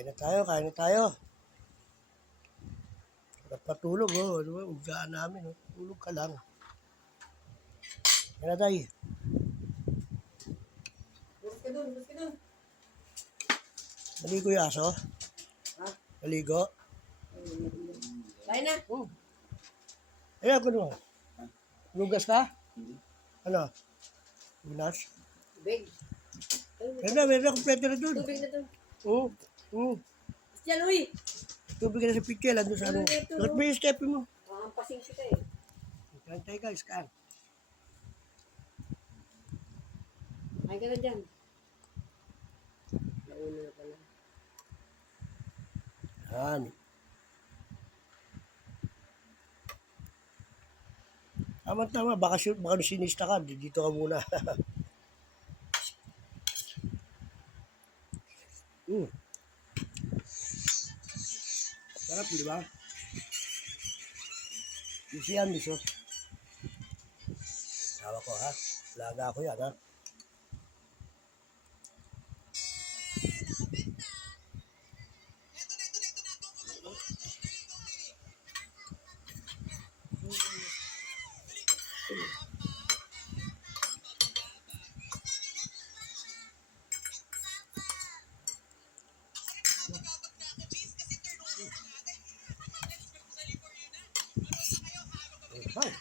Kain na tayo, kain na tayo. Sarap patulog, oh. Ano ba, Ugaan namin, oh. Tulog ka lang. Yan na tayo. Bus ka dun, bus ka dun. Maligo yung aso? Ha? Maligo? Kain na. Oh. Ayan naman. Lugas ka? Ano? Lunas? Tubig. Yan na, meron na kompleto na dun. Tubig na dun. Oo. Oo. Diyan, uy. Tubig na sa picture, andun sa ano. Dapat mo yung step mo. Makampasing kita eh. Kain tayo guys, kain. Kain ka na dyan. Nauna na pala. Yan. Tama tama, baka, baka sinista ka, dito ka muna. mm. Sarap, di ba? Miso yan, miso. Sawa ko ha. Laga ko yan ha. Ay.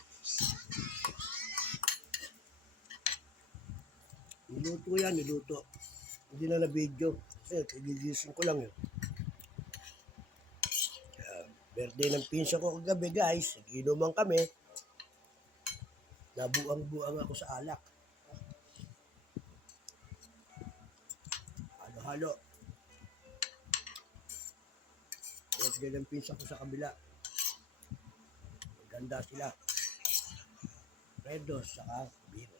Niluto yan, niluto. Hindi na na-video. Kasi gigising ko lang yun. Kaya, birthday ng pinsa ko kagabi guys. Ginuman kami. Nabuang-buang ako sa alak. Halo-halo. Birthday ng pinsa ko sa kabila. Maganda sila. Redos, saka biro.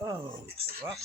Oh, sarap.